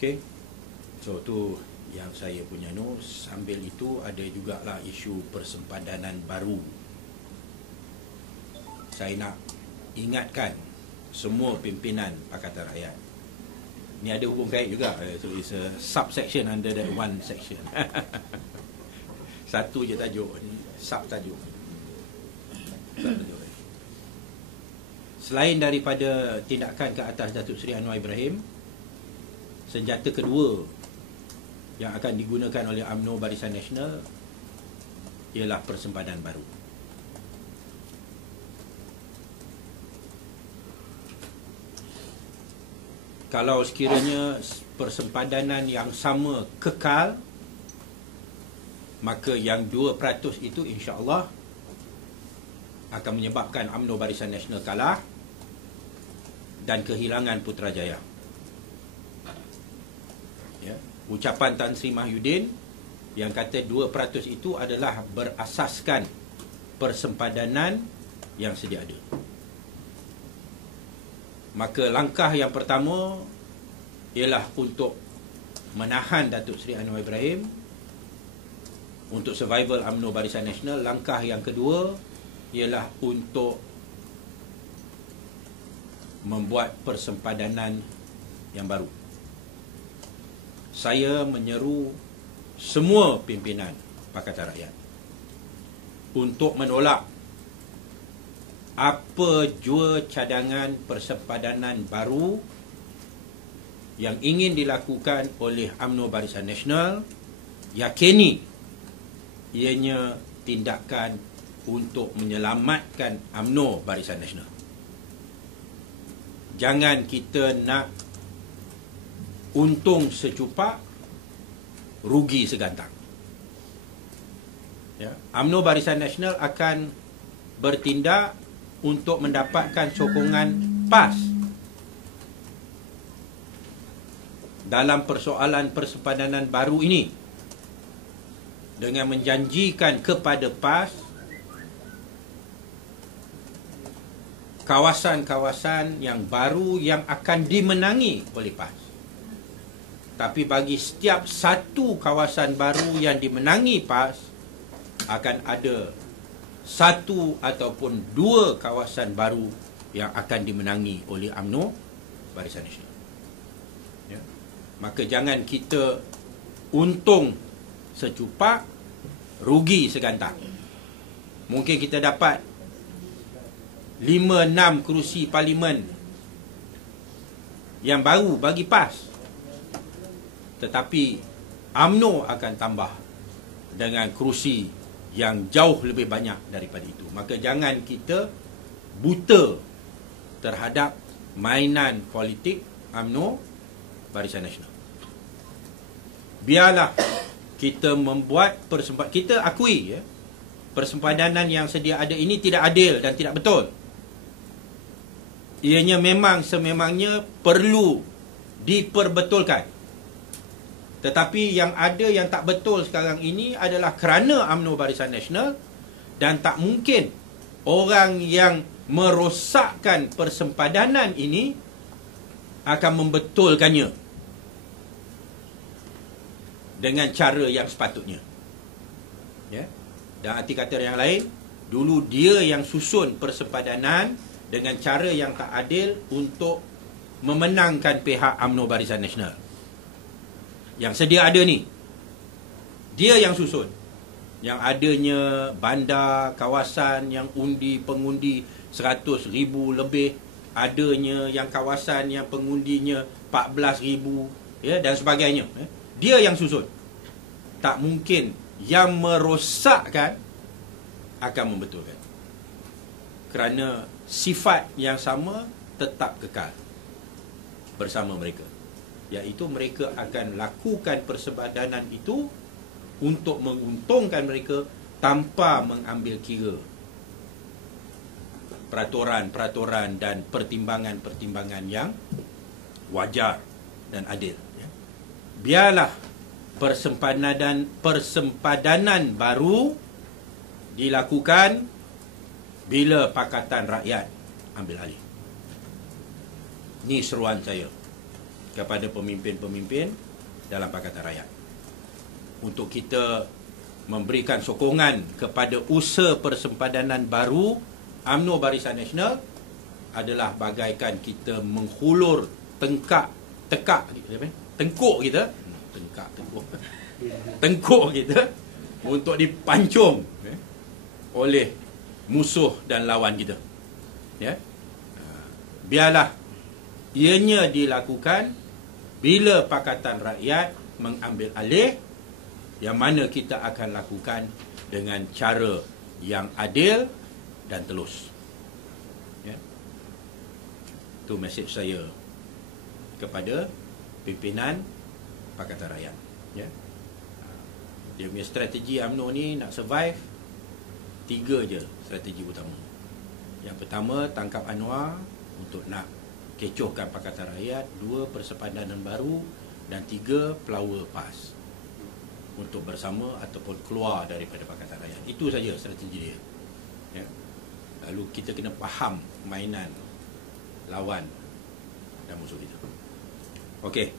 Okey. So tu yang saya punya no sambil itu ada jugalah isu persempadanan baru. Saya nak ingatkan semua pimpinan Pakatan Rakyat. Ni ada hubung kait juga. So it's a subsection under that one section. Satu je tajuk. Sub tajuk. Selain daripada tindakan ke atas Datuk Seri Anwar Ibrahim, senjata kedua yang akan digunakan oleh UMNO Barisan Nasional ialah persempadan baru. Kalau sekiranya persempadanan yang sama kekal, maka yang 2% itu insya-Allah akan menyebabkan UMNO Barisan Nasional kalah dan kehilangan Putrajaya. Ya, ucapan Tan Sri Mahyudin yang kata 2% itu adalah berasaskan persempadanan yang sedia ada. Maka langkah yang pertama ialah untuk menahan Datuk Seri Anwar Ibrahim untuk survival UMNO Barisan Nasional. Langkah yang kedua ialah untuk membuat persempadanan yang baru. Saya menyeru semua pimpinan Pakatan Rakyat untuk menolak apa jua cadangan persempadanan baru yang ingin dilakukan oleh UMNO Barisan Nasional yakini ianya tindakan untuk menyelamatkan UMNO Barisan Nasional. Jangan kita nak untung secupak rugi segantang. Ya, UMNO Barisan Nasional akan bertindak untuk mendapatkan sokongan PAS dalam persoalan persempadanan baru ini dengan menjanjikan kepada PAS kawasan-kawasan yang baru yang akan dimenangi oleh PAS. Tapi bagi setiap satu kawasan baru yang dimenangi PAS akan ada satu ataupun dua kawasan baru yang akan dimenangi oleh UMNO Barisan Nasional. Ya. Maka jangan kita untung secupak, rugi segantang. Mungkin kita dapat 5-6 kerusi parlimen yang baru bagi PAS. Tetapi UMNO akan tambah dengan kerusi yang jauh lebih banyak daripada itu. Maka jangan kita buta terhadap mainan politik UMNO Barisan Nasional. Biarlah kita membuat persempadanan kita akui ya persempadanan yang sedia ada ini tidak adil dan tidak betul. Ianya memang sememangnya perlu diperbetulkan. Tetapi yang ada yang tak betul sekarang ini adalah kerana UMNO Barisan Nasional dan tak mungkin orang yang merosakkan persempadanan ini akan membetulkannya dengan cara yang sepatutnya. Ya. Dan arti kata yang lain, dulu dia yang susun persempadanan dengan cara yang tak adil untuk memenangkan pihak UMNO Barisan Nasional yang sedia ada ni. Dia yang susun. Yang adanya bandar kawasan yang undi pengundi 100 ribu lebih adanya yang kawasan yang pengundinya 14 ribu ya dan sebagainya ya. dia yang susun. Tak mungkin yang merosakkan akan membetulkan. Kerana sifat yang sama tetap kekal bersama mereka iaitu mereka akan lakukan persebadanan itu untuk menguntungkan mereka tanpa mengambil kira peraturan-peraturan dan pertimbangan-pertimbangan yang wajar dan adil. Ya. Biarlah persempadanan persempadanan baru dilakukan bila Pakatan Rakyat ambil alih. Ini seruan saya kepada pemimpin-pemimpin dalam Pakatan Rakyat. Untuk kita memberikan sokongan kepada usaha persempadanan baru UMNO Barisan Nasional adalah bagaikan kita menghulur tengkak tekak tengkuk kita. Tengkak tengkuk. Tengkuk kita untuk dipancung eh, oleh musuh dan lawan kita. Ya? Biarlah ianya dilakukan bila Pakatan Rakyat mengambil alih yang mana kita akan lakukan dengan cara yang adil dan telus. Ya. Itu mesej saya kepada pimpinan Pakatan Rakyat. Ya. Dia punya strategi UMNO ni nak survive tiga je strategi utama. Yang pertama tangkap Anwar untuk nak kecohkan Pakatan Rakyat dua persepadanan baru dan tiga flower pass untuk bersama ataupun keluar daripada Pakatan Rakyat itu saja strategi dia ya. lalu kita kena faham mainan lawan dan musuh kita Okey.